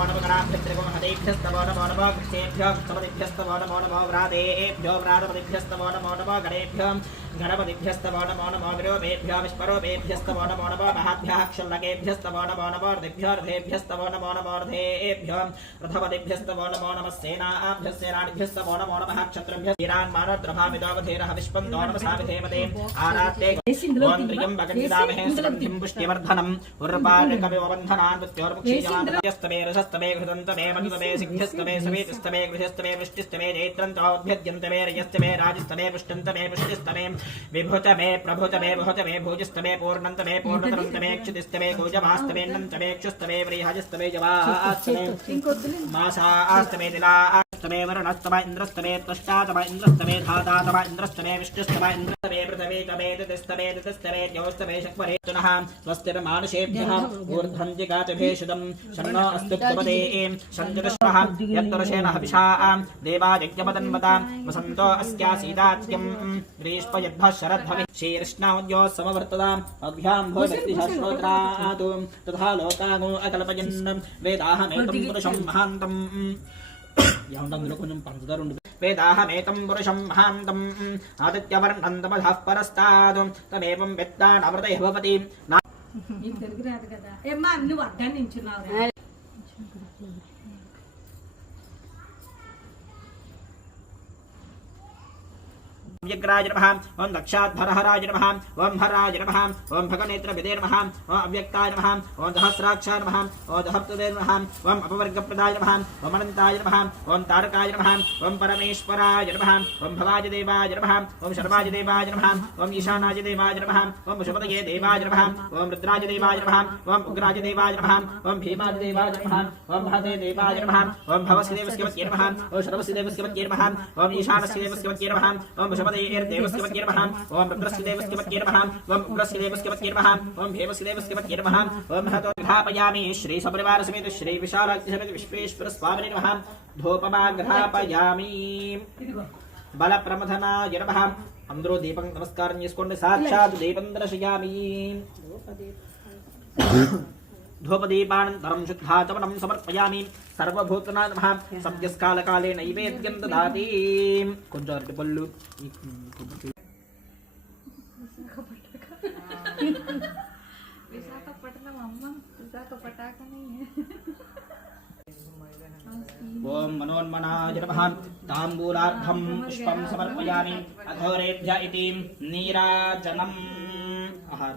नमो नमः गणाभ्यस्त्रिगो हतेभ्यस्तवो नमो नमः कृष्णेभ्यो कृष्णपतिभ्यस्तवो नमो नमः व्रातेभ्यो व्रातपतिभ्यस्तवो नमो नमः गणेभ्यो गणपतिभ्यस्तवो नमो नमः विरूपेभ्यो विश्वरूपेभ्यस्तवो नमो नमः महाभ्यः क्षल्लकेभ्यस्तवो नमो नमः रथेभ्यो रथेभ्यस्तवो नमो नमः रथेभ्यो रथपतिभ्यस्तवो नमो नमः सेनाभ्यः सेनानिभ्यस्तवो नमो नमः क्षत्रिभ्यः वीरान्मानद्रभामिदोवधेरः विश्वं दोनमसाविधेमते आरात्ते ओन्द्रियं भगन्विदामहे सुगन्धिं पुष्टिवर्धनम् उर्वारुकविवबन्धनान् मृत्योर्मुक्षीयमानस्तमे रसस्तमे घृतन्तमे मधुतमे सिद्ध्यस्तमे सवेतस्तमे गृहस्तमे वृष्टिस्तमे जैत्रन्तोऽभ्यद्यन्तमे रजस्तमे राजस्तमे पुष्टन्तमे पुष्टिस्तमे विभुतमे प्रभुतमे बहुतमे भोजस्तमे पूर्णन्तमे पूर्णतरन्तमे क्षितिस्तमे गोजमास्तमेन्नन्तमे क्षुस्तमे व्रीहजस्तमे जवास्तमे मासास्तमे दिलास्तमे वरुणस्तम इन्द्रस्तमे त्वष्टातम इन्द्रस्तमे धातातम इन्द्रस्तमे विष्णुस्तम इन्द्रस्तमे पृथ्वे तमे दितिस्तमे दितिस्तमे द्यौस्तमे शक्वरे पुनः स्वस्तिर्मानुषेभ्यः ऊर्ध्वं जिगातिभेषुदं शन्नो अस्तु त्वपदे शञ्जतश्वः यत्तर्षेण हविषा देवा यज्ञपदन्वतां वसन्तो अस्यासीदात्यं ग्रीष्मयद्भः शरद्भवे शीर्ष्णोद्यो समवर्तताम् अभ्यां भवत्यश्रोत्रातु तथा लोकागो अकल्पयन् वेदाहमेकं पुरुषं महान्तम् यावन्दुलो కొంచెం పంచదార ఉండు వేదాహమేకం పురుషం మహాంతం ఆదిత్యవర్ణం తమధః పరస్తాద్ తమేవం వేత్తాన్ అమృతయః భవతి నీకు తెలుగు రాదు కదా ఏమ్మా నువ్వు అడ్డం నించున్నావు व्यग्राज नमः ओं दक्षाध्वरहराज नमः ओं हराज नमः ओं भगनेत्रविदे नमः ओं अव्यक्ताय नमः ओं सहस्राक्षाय नमः ओं दहप्तदे नमः ओं अपवर्गप्रदाय नमः ओं अनन्ताय नमः ओं तारकाय नमः ओं परमेश्वराय नमः ओं भवाय देवाय नमः ओं शर्वाय देवाय नमः ओं ईशानाय देवाय नमः ओं पशुपतये देवाय नमः ओं रुद्राय देवाय नमः ओं उग्राय देवाय नमः ओं भीमाय देवाय नमः ओं महते देवाय नमः ओं भवस्य देवस्य वत्ये नमः ओं शर्वस्य देवस्य वत्ये नमः ओं ईशानस्य देवस्य वत्ये नमः ओं देवस्य वत्ये नमः ओं रुद्रस्य देवस्य वत्ये नमः ओं उग्रस्य देवस्य वत्ये नमः ओं भीमस्य देवस्य वत्ये नमः ओं महतो घ्रापयामि श्री सपरिवार समेत श्री विशालाक्षि समेत विश्वेश्वर स्वामिने नमः धूपमाघ्रापयामि बल प्रमथनाय नमः अंदरो दीपं नमस्कारं చేసుకోండి సాక్షాత్ దీపం దర్శయామి धूपदीपानन्तरं शुद्धाचमनं समर्पयामि सर्वभूतनाय नमः सद्यस्कालकाले नैवेद्यं ददाति కొంచెం అరటిపళ్ళు విశాఖపట్నం అమ్మ విశాఖపట్నం ओम मनोन्मनाय नमः ताम्बूलार्धं पुष्पं समर्पयामि अघोरेभ्य इति नीराजनम् आहार